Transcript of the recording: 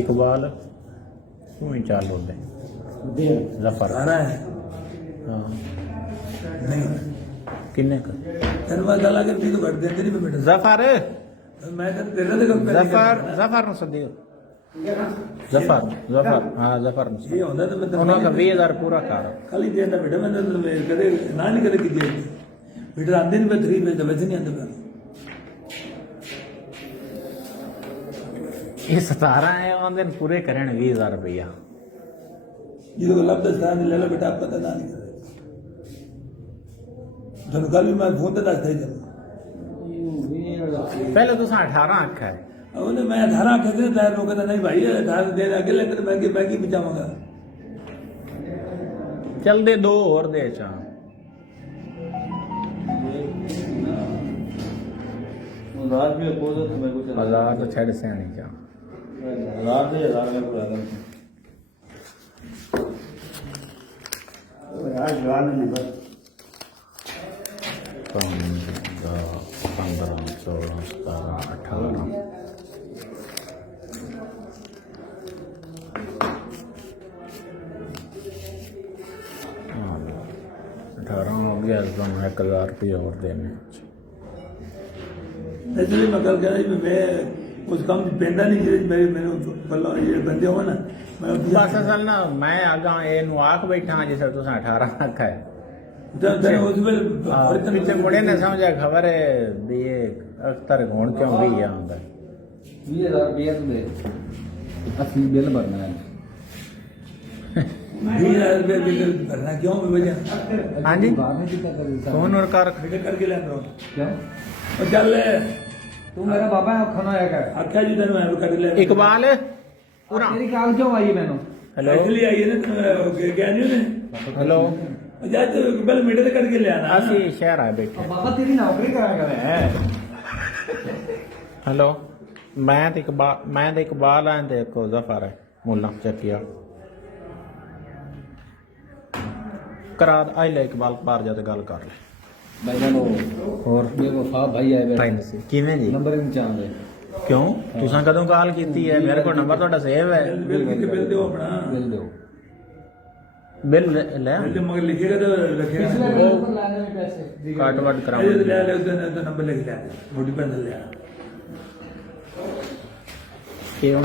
इकबाल तू ही चाल होते जफर आना है हाँ नहीं किन्ने का धन्यवाद गाला के भी तो घट देते नहीं बेटा जफर मैं तो तेरा तो कम जफर जफर न सदियो जफर जफर हाँ जफर न ये होता तो मैं उन्होंने 20,000 पूरा कर खाली देना बेटा मैं तो कदे ना नहीं कदे की दे बेटा आंदे नहीं मैं 3 में तो वैसे नहीं आंदा ये 17 है उन्होंने पूरे करें 20,000 रुपया ये तो लब दस ले लो बेटा आप पता ना नहीं कर जब कल भी मैं फोन तो दस थे जब पहले तो 18 आखा है अब ने मैं 18 खतरे तैयार हो गया नहीं भाई 18 दे आगे लेकर मैं की बचाऊंगा चल दे 2 और दे चा रात में पोज तो मैं कुछ 1000 तो छड़ से नहीं चा रात में 1000 में पूरा कर यार जवान नहीं बस 15 16 17 18 18 हो गया तो 1000 रुपये और देने इसलिए मैं कल कह रही मैं उस काम पेंदा नहीं जिस मेरे मैंने ये बंदे हो ना मैं बस असल ना मैं आगा ए नु आख बैठा जिस तुस 18 आखा है उस वेले पीछे मुड़े ने समझा खबर है भी ये अख्तर घोण क्यों गई है अंदर 20,000 रुपया तो दे असली बिल भरना है 20,000 रुपये बिल भरना क्यों वजह हाँ जी बाद में कितना कर फोन और कर बेटे करके ले रहा क्यों और चल ले तू मेरा बाबा है खाना है क्या आख्या जी तेन मैं कर ले इकबाल पूरा तेरी काल क्यों आई है मैंने हेलो इसलिए आई है ना क्या नहीं ने हेलो जा तो पहले मीटर करके ले आना ਅਸੀਂ ਸ਼ਹਿਰ ਆਏ ਬੈਠੇ बाबा तेरी नौकरी करा करे है हेलो मैं ਤੇ ਇਕਬਾਲ ਆਂ ਤੇ ਕੋ ਜ਼ਫਰ ਹੈ ਮੁੱਲਾ ਚੱਕਿਆ ਕਰਾ ਆਈ ਲੈ ਇਕਬਾਲ ਬਾਹਰ ਜਾ ਤੇ ਗੱਲ ਕਰ ਲੈ भाई जानो ਹੋਰ मेरे वफा भाई आए बैठे ਫਾਈਨ ਸੀ ਕਿਵੇਂ ਜੀ नंबर नहीं चाहते ਕਿਉਂ ਤੁਸੀਂ ਕਦੋਂ ਕਾਲ ਕੀਤੀ ਹੈ ਮੇਰੇ ਕੋਲ ਨੰਬਰ ਤੁਹਾਡਾ ਸੇਵ ਹੈ बिल दो अपना बिल दो ਬਿੱਲ ਲੈ बिल मगर लिखेगा तो रखेगा लाने में पैसे ਕਾਟ ਵੱਟ ले ਕਰਾਵਾਂਗੇ ले तो नंबर लिख ले रोटी पर ले आ ਕਿਉਂ